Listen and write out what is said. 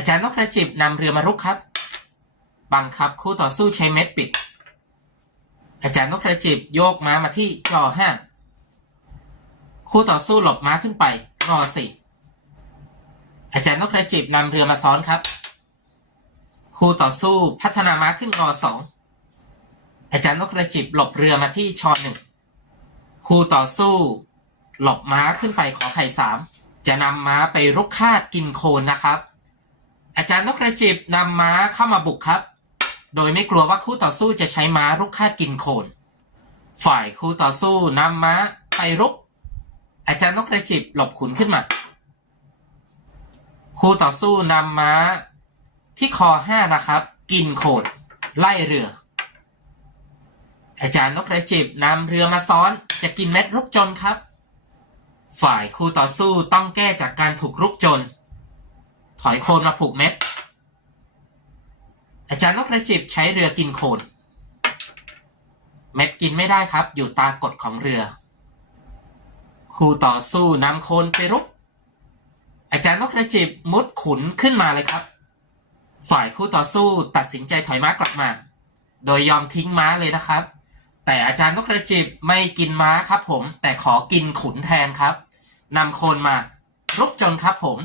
อาจารย์นกกระจิบนำเรือมารุกครับ บังคับคู่ต่อสู้ใช้เม็ดปิด อาจารย์นกกระจิบโยกม้ามาที่จอห้าคู่ต่อสู้หลบม้าขึ้นไปงอสี่อาจารย์นกกระจิบนำเรือมาซ้อนครับ คู่ต่อสู้พัฒนาม้าขึ้นงอสองอาจารย์นกกระจิบหลบเรือมาที่ชอหนึ่งคู่ต่อสู้ หลบม้าขึ้นไปขอไข่สามจะนำม้าไปรุกคาดกินโคนนะครับ อาจารย์นกกระจิบนำม้าเข้ามาบุกครับ โดยไม่กลัวว่าคู่ต่อสู้จะใช้ม้ารุกคากินโคน ฝ่ายคู่ต่อสู้นำม้าไปรุก อาจารย์นกกระจิบหลบขุนขึ้นมา คู่ต่อสู้นำม้า ที่คอห้านะครับ กินโคนไล่เรือ อาจารย์นกกระจิบนำเรือมาซ้อนจะกินเม็ดรุกจนครับ ฝ่ายคู่ต่อสู้ต้องแก้จากการถูกรุกจน ถอยโคนมาผูกเม็ด อาจารย์นกกระจิบใช้เรือกินโคน เม็ดกินไม่ได้ครับ อยู่ตากฎของเรือ คู่ต่อสู้นำโคนไปรุก อาจารย์นกกระจิบมุดขุนขึ้นมาเลยครับ ฝ่ายคู่ต่อสู้ตัดสินใจถอยม้ากลับมา โดยยอมทิ้งม้าเลยนะครับ แต่อาจารย์นกกระจิบไม่กินม้าครับผม แต่ขอกินขุนแทนครับนำโคนมารุกจนครับผม